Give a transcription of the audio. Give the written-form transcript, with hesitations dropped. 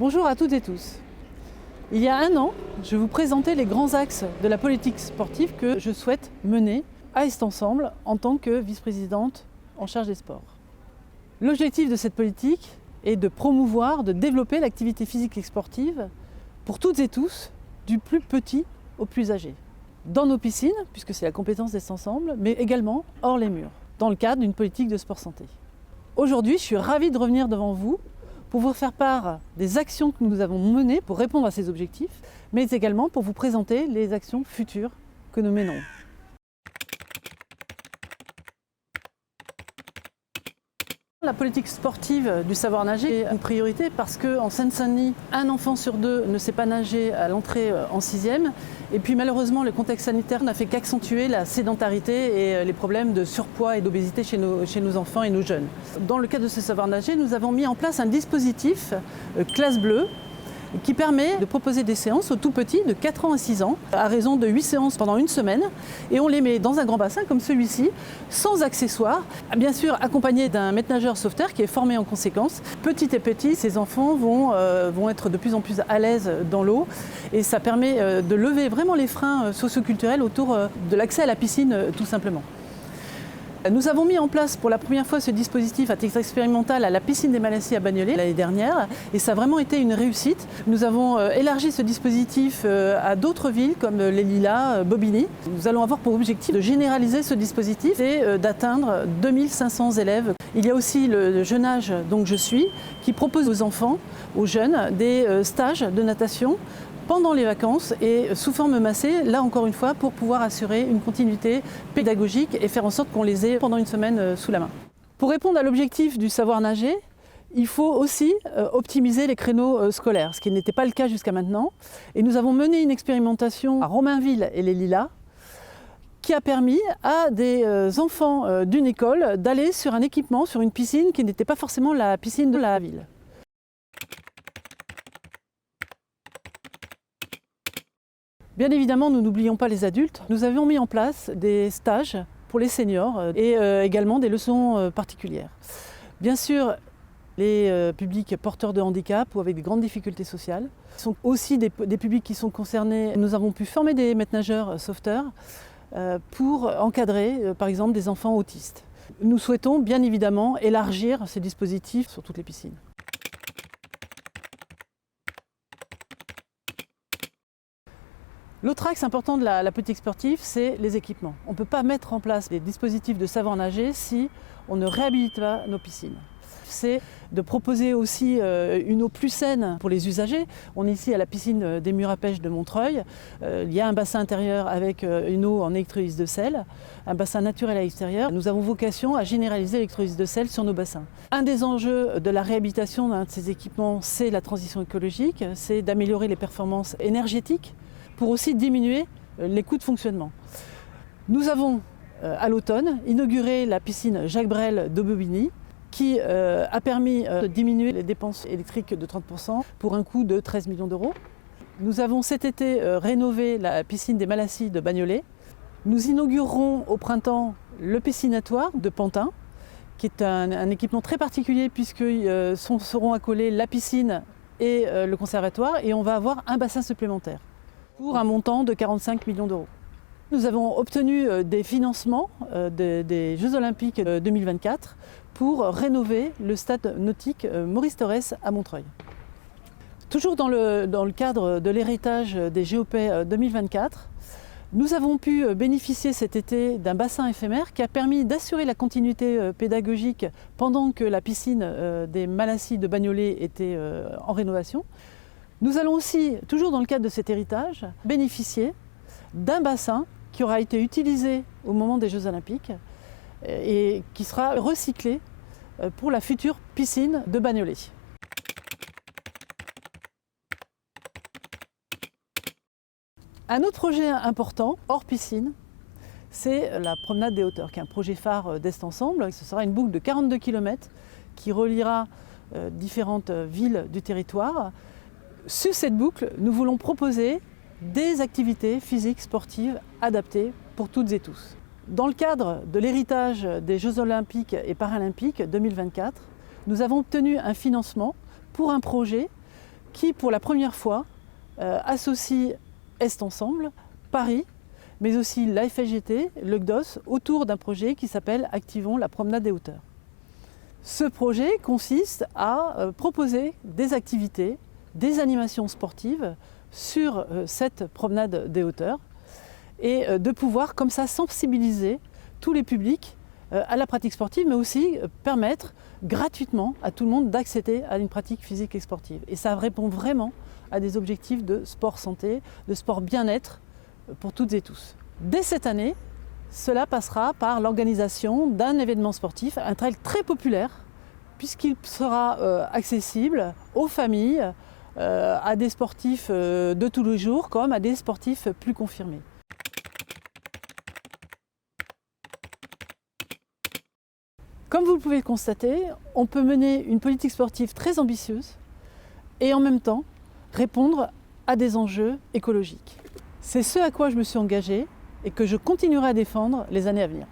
Bonjour à toutes et tous. Il y a un an, je vous présentais les grands axes de la politique sportive que je souhaite mener à Est Ensemble en tant que vice-présidente en charge des sports. L'objectif de cette politique est de promouvoir, de développer l'activité physique et sportive pour toutes et tous, du plus petit au plus âgé. Dans nos piscines, puisque c'est la compétence d'Est Ensemble, mais également hors les murs, dans le cadre d'une politique de sport santé. Aujourd'hui, je suis ravie de revenir devant vous pour vous faire part des actions que nous avons menées pour répondre à ces objectifs, mais également pour vous présenter les actions futures que nous mènerons. La politique sportive du savoir nager est une priorité parce qu'en Seine-Saint-Denis, un enfant sur deux ne sait pas nager à l'entrée en 6e. Et puis malheureusement, le contexte sanitaire n'a fait qu'accentuer la sédentarité et les problèmes de surpoids et d'obésité chez nos enfants et nos jeunes. Dans le cadre de ce savoir nager, nous avons mis en place un dispositif classe bleue qui permet de proposer des séances aux tout petits de 4 ans à 6 ans, à raison de 8 séances pendant une semaine. Et on les met dans un grand bassin comme celui-ci, sans accessoires, bien sûr accompagnés d'un maître-nageur sauveteur qui est formé en conséquence. Petit à petit, ces enfants vont être de plus en plus à l'aise dans l'eau et ça permet de lever vraiment les freins socioculturels autour de l'accès à la piscine tout simplement. Nous avons mis en place pour la première fois ce dispositif à titre expérimental à la piscine des Malassis à Bagnolet l'année dernière et ça a vraiment été une réussite. Nous avons élargi ce dispositif à d'autres villes comme les Lilas, Bobigny. Nous allons avoir pour objectif de généraliser ce dispositif et d'atteindre 2500 élèves. Il y a aussi le Jeune Âge donc je suis qui propose aux enfants, aux jeunes, des stages de natation pendant les vacances et sous forme massée, là encore une fois, pour pouvoir assurer une continuité pédagogique et faire en sorte qu'on les ait pendant une semaine sous la main. Pour répondre à l'objectif du savoir nager, il faut aussi optimiser les créneaux scolaires, ce qui n'était pas le cas jusqu'à maintenant. Et nous avons mené une expérimentation à Romainville et les Lilas qui a permis à des enfants d'une école d'aller sur un équipement, sur une piscine qui n'était pas forcément la piscine de la ville. Bien évidemment, nous n'oublions pas les adultes. Nous avions mis en place des stages pour les seniors et également des leçons particulières. Bien sûr, les publics porteurs de handicap ou avec des grandes difficultés sociales sont aussi des publics qui sont concernés. Nous avons pu former des maîtres-nageurs sauveteurs pour encadrer, par exemple, des enfants autistes. Nous souhaitons bien évidemment élargir ces dispositifs sur toutes les piscines. L'autre axe important de la politique sportive, c'est les équipements. On ne peut pas mettre en place des dispositifs de savoir nager si on ne réhabilite pas nos piscines. C'est de proposer aussi une eau plus saine pour les usagers. On est ici à la piscine des Murs à Pêche de Montreuil. Il y a un bassin intérieur avec une eau en électrolyse de sel, un bassin naturel à l'extérieur. Nous avons vocation à généraliser l'électrolyse de sel sur nos bassins. Un des enjeux de la réhabilitation d'un de ces équipements, c'est la transition écologique, c'est d'améliorer les performances énergétiques, pour aussi diminuer les coûts de fonctionnement. Nous avons, à l'automne, inauguré la piscine Jacques Brel de Bobigny, qui a permis de diminuer les dépenses électriques de 30% pour un coût de 13 millions d'euros. Nous avons cet été rénové la piscine des Malassis de Bagnolet. Nous inaugurerons au printemps le piscinatoire de Pantin, qui est un équipement très particulier puisque seront accolés la piscine et le conservatoire et on va avoir un bassin supplémentaire pour un montant de 45 millions d'euros. Nous avons obtenu des financements des Jeux Olympiques 2024 pour rénover le stade nautique Maurice Thorez à Montreuil. Toujours dans le cadre de l'héritage des JOP 2024, nous avons pu bénéficier cet été d'un bassin éphémère qui a permis d'assurer la continuité pédagogique pendant que la piscine des Malassis de Bagnolet était en rénovation. Nous allons aussi, toujours dans le cadre de cet héritage, bénéficier d'un bassin qui aura été utilisé au moment des Jeux Olympiques et qui sera recyclé pour la future piscine de Bagnolet. Un autre projet important, hors piscine, c'est la promenade des hauteurs, qui est un projet phare d'Est Ensemble. Ce sera une boucle de 42 km qui reliera différentes villes du territoire. Sur cette boucle, nous voulons proposer des activités physiques, sportives adaptées pour toutes et tous. Dans le cadre de l'héritage des Jeux Olympiques et Paralympiques 2024, nous avons obtenu un financement pour un projet qui, pour la première fois, associe Est Ensemble, Paris, mais aussi la FSGT, le CDOS, autour d'un projet qui s'appelle Activons la promenade des hauteurs. Ce projet consiste à proposer des activités, des animations sportives sur cette promenade des hauteurs et de pouvoir comme ça sensibiliser tous les publics à la pratique sportive, mais aussi permettre gratuitement à tout le monde d'accéder à une pratique physique et sportive. Et ça répond vraiment à des objectifs de sport santé, de sport bien-être pour toutes et tous. Dès cette année, cela passera par l'organisation d'un événement sportif, un trail très populaire, puisqu'il sera accessible aux familles, à des sportifs de tous les jours comme à des sportifs plus confirmés. Comme vous le pouvez le constater, on peut mener une politique sportive très ambitieuse et en même temps répondre à des enjeux écologiques. C'est ce à quoi je me suis engagée et que je continuerai à défendre les années à venir.